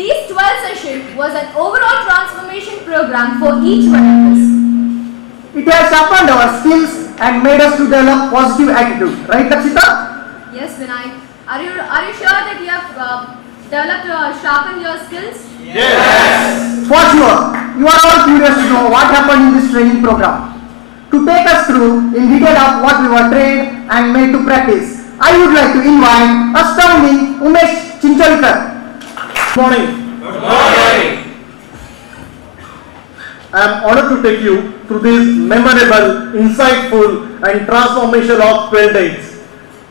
These 12 sessions was an overall transformation program for each one of us. It has sharpened our skills and made us to develop positive attitude. Right, Lakshita? Yes, Vinayak. Are you sure that you have developed or sharpened your skills? Yes. For sure. You are all curious to know what happened in this training program. To take us through in detail of what we were trained and made to practice, I would like to invite astounding Umesh Chincholkar. Good morning. Good morning. I am honored to take you through this memorable, insightful and transformational of 12 days.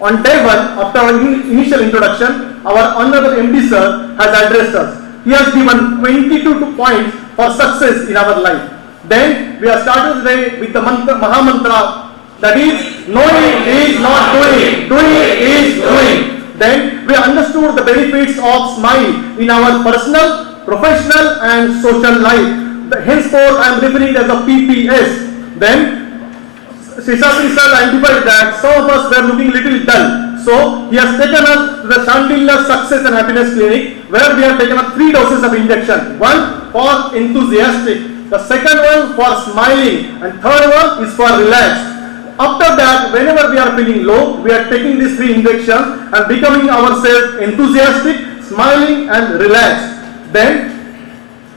On day 1, after our initial introduction, our Honorable MD Sir has addressed us. He has given 22 points for success in our life. Then we have started today with the Maha Mantra, that is, knowing is not doing, doing is doing. Then we understood the benefits of smile in our personal, professional and social life. Henceforth I am referring as a PPS. Then Seshadri sir identified that some of us were looking little dull. So he has taken us to the Chandila Success and Happiness Clinic, where we have taken up 3 doses of injection. One for enthusiastic, the second one for smiling, and third one is for relaxed. After that, whenever we are feeling low, we are taking these 3 injections and becoming ourselves enthusiastic, smiling and relaxed. Then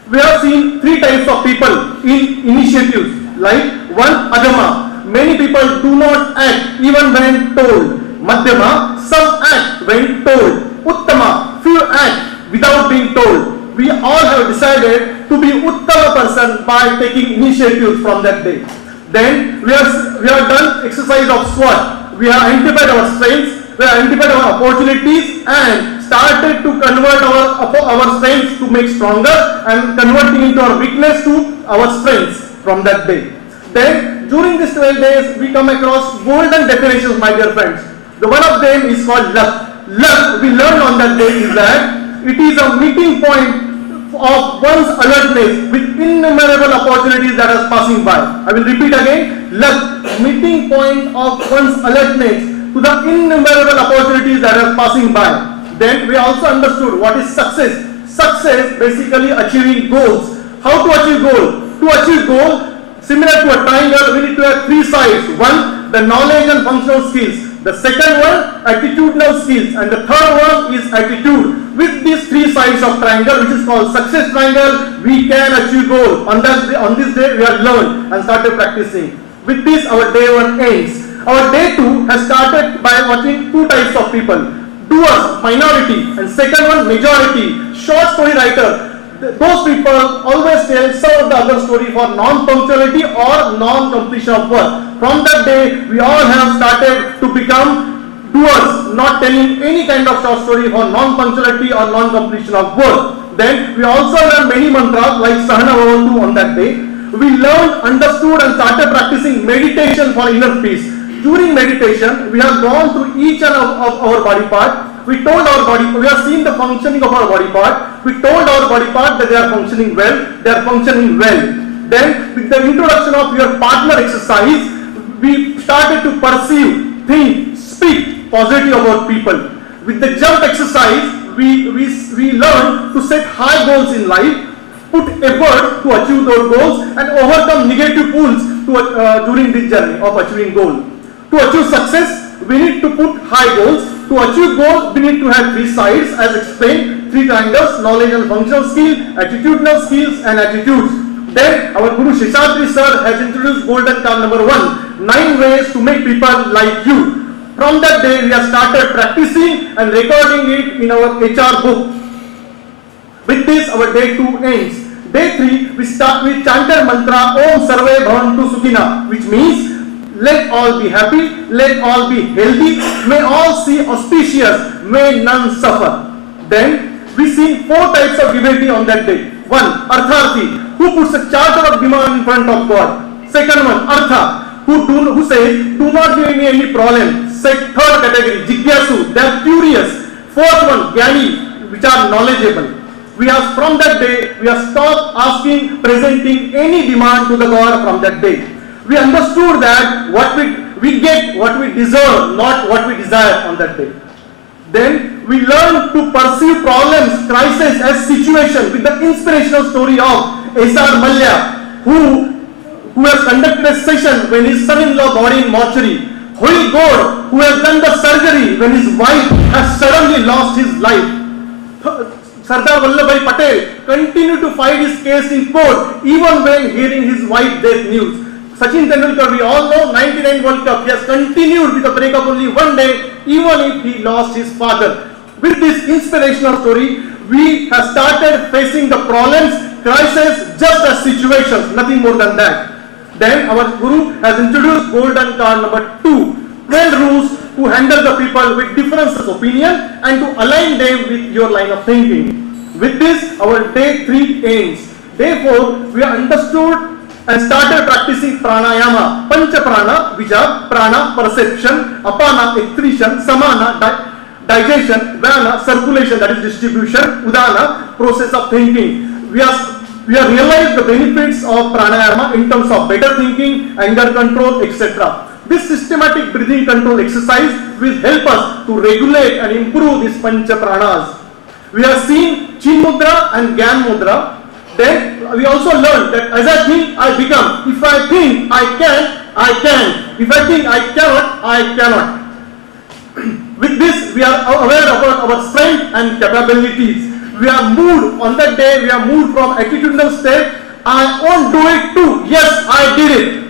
we have seen 3 types of people in initiatives. Like, 1, Agama. Many people do not act even when told. Madhyama, some act when told. Uttama, few act without being told. We all have decided to be Uttama person by taking initiatives from that day. Then we have done exercise of SWOT. We have identified our strengths, we have identified our opportunities and started to convert our strengths to make stronger and converting into our weakness to our strengths from that day. Then during these 12 days we come across golden definitions, my dear friends. The one of them is called luck. Luck, we learned on that day, is that it is a meeting point of one's alertness with innumerable opportunities that are passing by. I will repeat again. Luck, meeting point of one's alertness to the innumerable opportunities that are passing by. Then we also understood what is success. Success, basically achieving goals. How to achieve goal? To achieve goal, similar to a triangle, we need to have 3 sides. 1, the knowledge and functional skills. The second one, attitudinal skills, and the third one is attitude. With these 3 sides of triangle, which is called success triangle, we can achieve goal. On this day, we have learned and started practicing. With this, our day 1 ends. Our day 2 has started by watching 2 types of people. Doers, minority, and second one, majority. Short story writer. Those people always tell some of the other story for non-punctuality or non-completion of work. From that day, we all have started to become doers, not telling any kind of short story for non-punctuality or non-completion of work. Then we also learned many mantras like Sahana Bhavantu on that day. We learned, understood and started practicing meditation for inner peace. During meditation, we have gone through each and of our body part. We told our body, we have seen the functioning of our body part. We told our body part that they are functioning well. They are functioning well. Then, with the introduction of your partner exercise, we started to perceive, think, speak positive about people. With the jump exercise, we learned to set high goals in life, put effort to achieve those goals, and overcome negative pulls during this journey of achieving goal. To achieve success, we need to put high goals. To achieve goals, we need to have 3 sides as explained, 3 triangles, knowledge and functional skill, attitudinal skills and attitudes. Then our Guru Seshadri sir has introduced golden card number 1, 9 ways to make people like you. From that day, we have started practicing and recording it in our HR book. With this, our day 2 ends. Day 3, we start with chanted mantra Om Sarve Bhavantu Sukhina, which means let all be happy, let all be healthy, may all see auspicious, may none suffer. Then we see 4 types of devotee on that day. 1, Artharthi, who puts a charter of demand in front of God. Second one, Artha, who says, do not give me any problem. Third category, Jigyasu, they are curious. 4th one, Gyani, which are knowledgeable. We have, from that day, we have stopped asking, presenting any demand to the God from that day. We understood that what we get what we deserve, not what we desire on that day. Then we learn to perceive problems, crisis as situation with the inspirational story of S.R. Malya, who has conducted a session when his son-in-law body in mortuary. Holy God, who has done the surgery when his wife has suddenly lost his life. Sardar Vallabhbhai Patel continued to fight his case in court even when hearing his wife's death news. Sachin Tendulkar, we all know, 99 World Cup, he has continued with the breakup only one day even if he lost his father. With this inspirational story, we have started facing the problems, crises just as situations, nothing more than that. Then our Guru has introduced golden card number 2, 12 rules to handle the people with differences of opinion and to align them with your line of thinking. With this, our day 3 ends. Day 4, we have understood and started practicing pranayama, pancha prana, which are prana, perception, apana, excretion, samana, digestion, vana, circulation, that is distribution, udana, process of thinking. We have realized the benefits of pranayama in terms of better thinking, anger control, etc. This systematic breathing control exercise will help us to regulate and improve these pancha pranas. We have seen Chin Mudra and Gyan Mudra. Then we also learned that as I think, I become. If I think I can, I can. If I think I cannot, I cannot. With this, we are aware about our strength and capabilities. We are moved on that day, we are moved from attitudinal state, I won't do it too. Yes, I did it.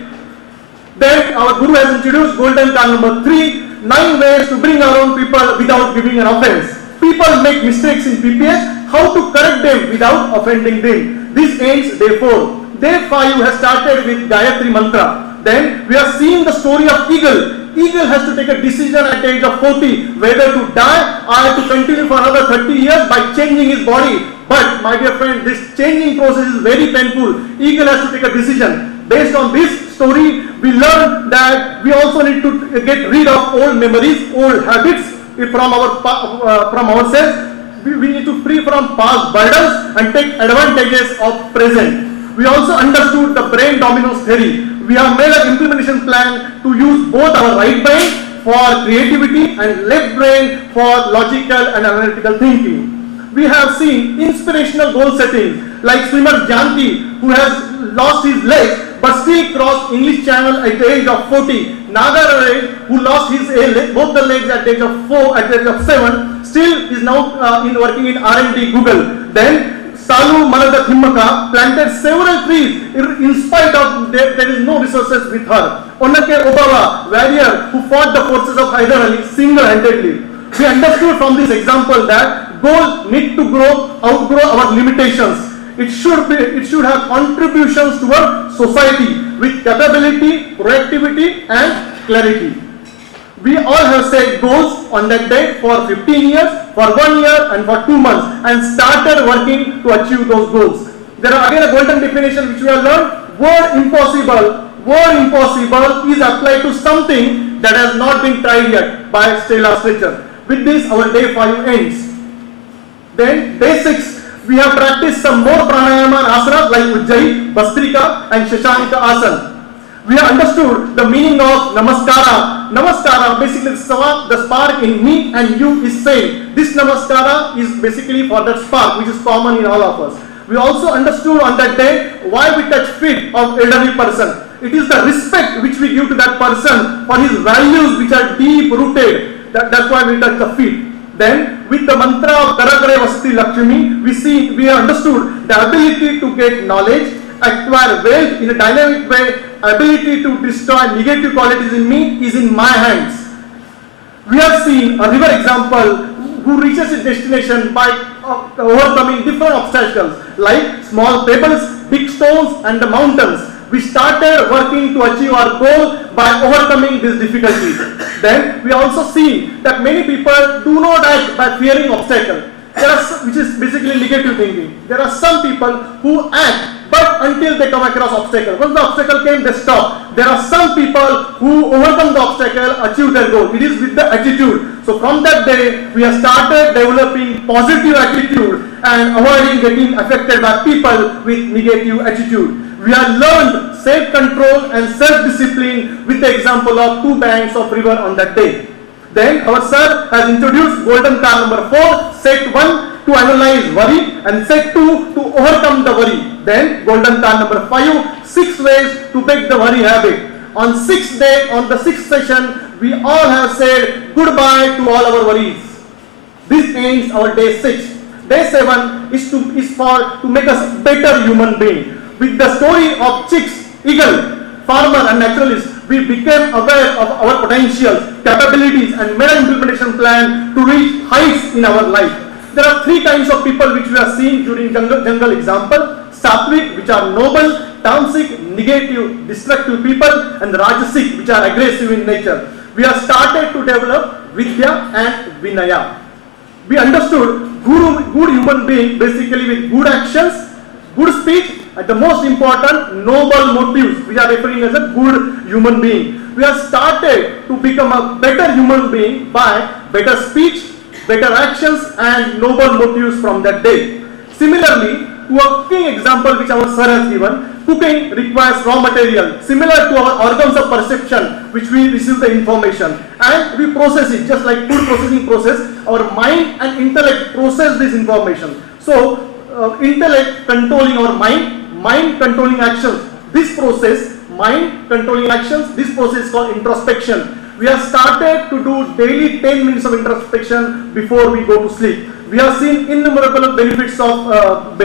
Then our Guru has introduced golden card number 3, 9 ways to bring around people without giving an offense. People make mistakes in PPH, how to correct them without offending them. This ends day 4. Day 5 has started with Gayatri Mantra. Then we have seen the story of eagle. Eagle has to take a decision at the age of 40 whether to die or to continue for another 30 years by changing his body. But my dear friend, this changing process is very painful. Eagle has to take a decision. Based on this story, we learn that we also need to get rid of old memories, old habits from ourselves. We need to free from past burdens and take advantages of present. We also understood the brain dominance theory. We have made an implementation plan to use both our right brain for creativity and left brain for logical and analytical thinking. We have seen inspirational goal setting like swimmer Janti, who has lost his legs but still crossed English Channel at the age of 40. Nagar, who lost his both the legs at the age of 4, at the age of 7, still is now working in R&D Google. Then Salu Manada Thimmaka planted several trees in spite of there is no resources with her. Onake Obawa, warrior who fought the forces of Hyder Ali single-handedly. We understood from this example that goals need to outgrow our limitations. It should have contributions to our society with capability, proactivity and clarity. We all have set goals on that day for 15 years, for 1 year and for 2 months and started working to achieve those goals. There are again a golden definition which we have learned. Word impossible is applied to something that has not been tried yet by Stella Stretcher. With this, our day 5 ends. Then day 6, we have practiced some more pranayama and asanas like Ujjayi, Bastrika and Shashanka Asana. We have understood the meaning of Namaskara. Namaskara, basically the spark in me and you is same. This Namaskara is basically for that spark which is common in all of us. We also understood on that day why we touch feet of elderly person. It is the respect which we give to that person for his values which are deep rooted. That's why we touch the feet. Then with the mantra of Karagare Vasati Lakshmi, we understood the ability to get knowledge, acquire wealth in a dynamic way, ability to destroy negative qualities in me is in my hands. We have seen a river example who reaches its destination by overcoming different obstacles like small pebbles, big stones and the mountains. We started working to achieve our goal by overcoming these difficulties. Then we also see that many people do not act by fearing obstacles, which is basically negative thinking. There are some people who act but until they come across obstacle. Once the obstacle came, they stop. There are some people who overcome the obstacle, achieve their goal. It is with the attitude. So from that day, we have started developing positive attitude and avoiding getting affected by people with negative attitude. We have learned self-control and self-discipline with the example of 2 banks of river on that day. Then our sir has introduced golden car number 4, set 1 to analyze worry and set 2 to overcome the worry. Then golden car number 5, 6 ways to break the worry habit. On 6th day, on the 6th session, we all have said goodbye to all our worries. This ends our day 6. Day 7 is to make us better human being. With the story of chicks, eagle, farmer and naturalist, we became aware of our potentials, capabilities and made an implementation plan to reach heights in our life. There are 3 kinds of people which we have seen during jungle example. Sattvic, which are noble, Tamasic, negative, destructive people, and Rajasic, which are aggressive in nature. We have started to develop Vidya and Vinaya. We understood good human being basically with good actions, good speech, and the most important, noble motives. We are referring as a good human being. We have started to become a better human being by better speech, better actions, and noble motives from that day. Similarly, to a cooking example which our sir has given, cooking requires raw material similar to our organs of perception which we receive the information and we process it just like food processing process. Our mind and intellect process this information. So intellect controlling our mind controlling actions. This process, mind controlling actions, this process is called introspection. We have started to do daily 10 minutes of introspection before we go to sleep. We have seen innumerable benefits of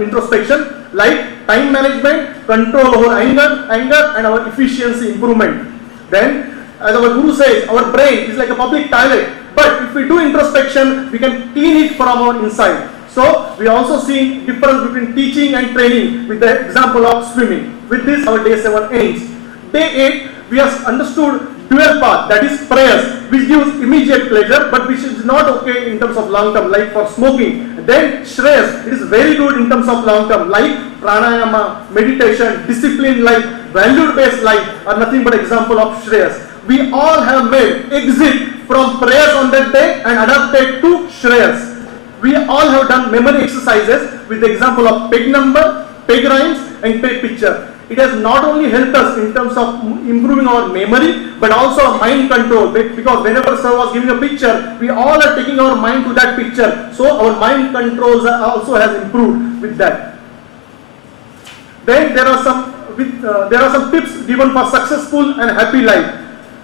introspection like time management, control over anger and our efficiency improvement. Then as our guru says, our brain is like a public toilet, but if we do introspection, we can clean it from our inside. So we also see difference between teaching and training with the example of swimming. With this our day 7 ends. Day 8 we have understood dual path, that is prayers, which gives immediate pleasure but which is not okay in terms of long term, like for smoking. Then Shreyas, it is very good in terms of long term, like pranayama, meditation, disciplined life, value based life are nothing but example of Shreyas. We all have made exit from prayers on that day and adapted to Shreyas. We all have done memory exercises with the example of peg number, peg rhymes and peg picture. It has not only helped us in terms of improving our memory but also our mind control, because whenever sir was giving a picture, we all are taking our mind to that picture. So our mind controls also has improved with that. Then there are some tips given for successful and happy life.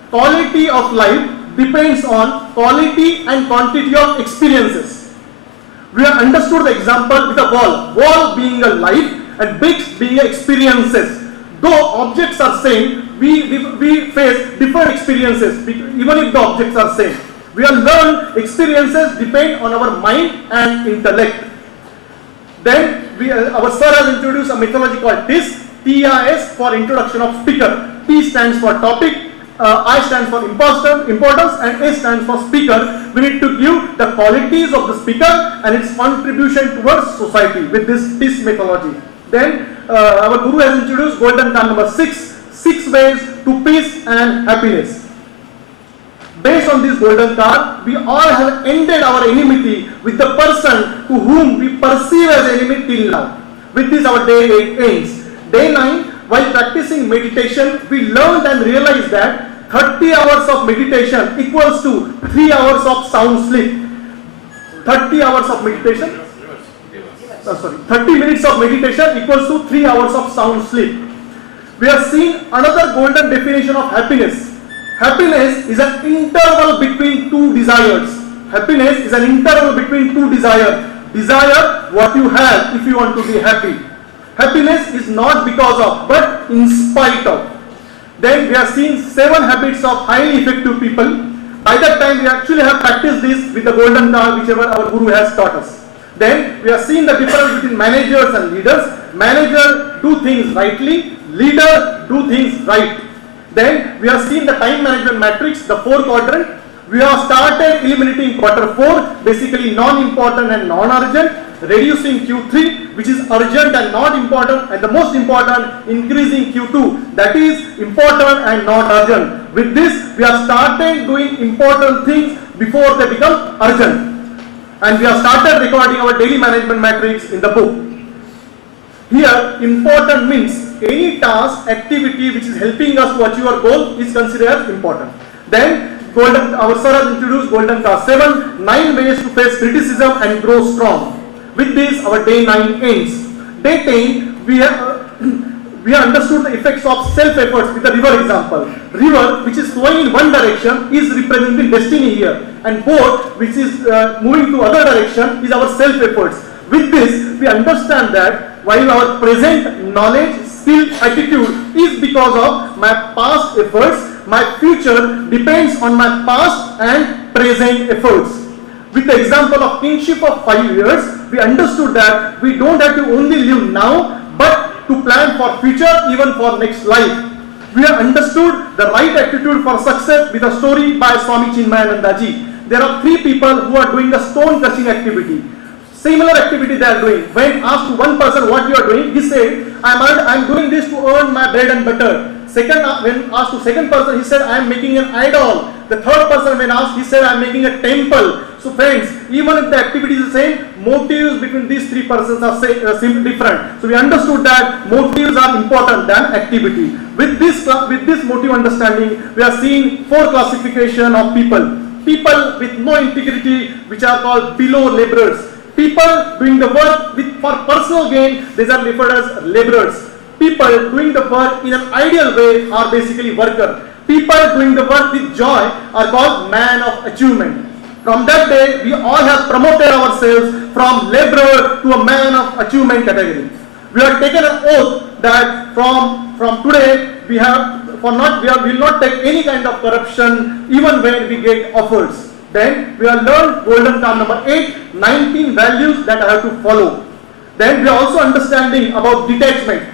Quality of life depends on quality and quantity of experiences. We have understood the example with a wall being a life and bricks being experiences. Though objects are same, we face different experiences even if the objects are same. We have learned experiences depend on our mind and intellect. Then our sir has introduced a methodology called TIS, TIS for introduction of speaker. T stands for topic, I stands for importance and S stands for speaker. We need to give the qualities of the speaker and its contribution towards society with this TIS methodology. Then our guru has introduced golden card number 6, 6 ways to peace and happiness. Based on this golden card, we all have ended our enmity with the person to whom we perceive as enemy till now. With this our day 8 ends. Day 9, while practicing meditation, we learned and realized that 30 hours of meditation equals to 3 hours of sound sleep. 30 hours of meditation, 30 minutes of meditation equals to 3 hours of sound sleep. We have seen another golden definition of happiness. Happiness is an interval between two desires. Happiness is an interval between two desires. Desire what you have if you want to be happy. Happiness is not because of but in spite of. Then we have seen 7 habits of highly effective people. By that time we actually have practiced this with the golden card whichever our guru has taught us. Then we have seen the difference between managers and leaders. Manager do things rightly, leader do things right. Then we have seen the time management matrix, the 4 quadrant. We have started eliminating quarter 4, basically non-important and non-urgent, reducing Q3 which is urgent and not important, and the most important increasing Q2 that is important and not urgent. With this we have started doing important things before they become urgent. And we have started recording our daily management matrix in the book. Here, important means any task, activity which is helping us to achieve our goal is considered as important. Then Our sir has introduced golden task 7, 9 ways to face criticism and grow strong. With this, our day 9 ends. Day 10, we have understood the effects of self-efforts with the river example. River, which is flowing in one direction, is representing destiny here, and boat, which is moving to other direction, is our self-efforts. With this, we understand that while our present knowledge, skill, attitude is because of my past efforts, my future depends on my past and present efforts. With the example of kingship of 5 years, we understood that we don't have to only live now, but to plan for future, even for next life. We have understood the right attitude for success with a story by Swami Chinmayanandaji. There are 3 people who are doing the stone crushing activity. Similar activity they are doing. When asked to one person what you are doing, he said, I am doing this to earn my bread and butter. When asked to second person, he said, I am making an idol. The third person, when asked, he said, I am making a temple. So friends, even if the activity is the same, motives between these 3 persons are different. So we understood that motives are important than activity. With this motive understanding, we are seeing 4 classification of people. People with no integrity, which are called below laborers. People doing the work for personal gain, these are referred as laborers. People doing the work in an ideal way are basically worker. People doing the work with joy are called man of achievement. From that day, we all have promoted ourselves from laborer to a man of achievement category. We have taken an oath that from today we will not take any kind of corruption even when we get offers. Then we have learned golden term number 8, 19 values that I have to follow. Then we are also understanding about detachment.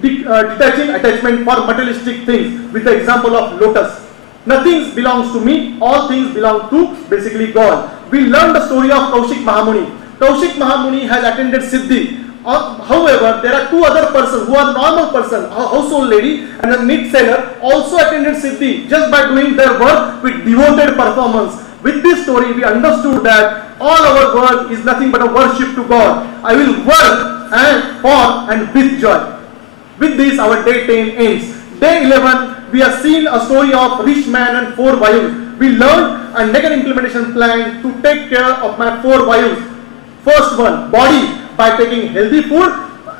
Detaching attachment for materialistic things with the example of lotus. Nothing belongs to me, all things belong to basically God. We learned the story of Kaushik Mahamuni. Kaushik Mahamuni has attended Siddhi. However, there are 2 other persons who are normal person, a household lady and a meat seller, also attended Siddhi just by doing their work with devoted performance. With this story, we understood that all our work is nothing but a worship to God. I will work for and with joy. With this, our day 10 ends. Day 11, we have seen a story of rich man and 4 wives. We learned and make an implementation plan to take care of my 4 wives. First one, body, by taking healthy food,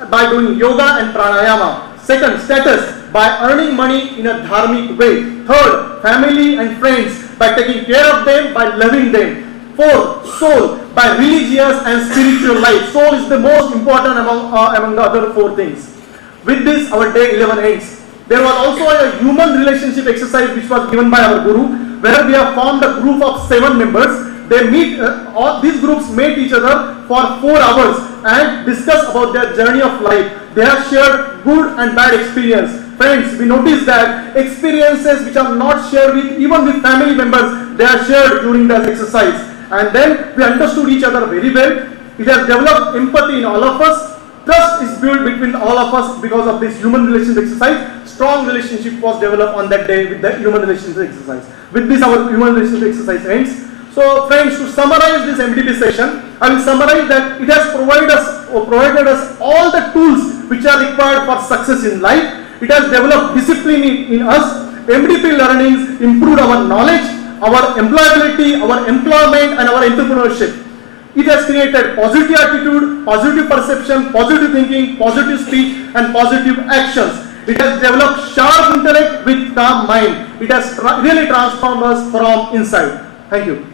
by doing yoga and pranayama. Second, status, by earning money in a dharmic way. Third, family and friends, by taking care of them, by loving them. Fourth, soul, by religious and spiritual life. Soul is the most important among the other 4 things. With this, our day 11 ends. There was also a human relationship exercise which was given by our Guru, where we have formed a group of 7 members. They meet, all these groups meet each other for 4 hours and discuss about their journey of life. They have shared good and bad experience. Friends, we notice that experiences which are not shared even with family members, they are shared during this exercise. And then we understood each other very well. It has developed empathy in all of us. Trust is built between all of us because of this human relations exercise. Strong relationship was developed on that day with the human relations exercise. With this, our human relations exercise ends. So friends, to summarize this MDP session, I will summarize that it has provided us all the tools which are required for success in life. It has developed discipline in us. MDP learnings improved our knowledge, our employability, our employment and our entrepreneurship. It has created positive attitude, positive perception, positive thinking, positive speech and positive actions. It has developed sharp intellect with calm mind. It has really transformed us from inside. Thank you.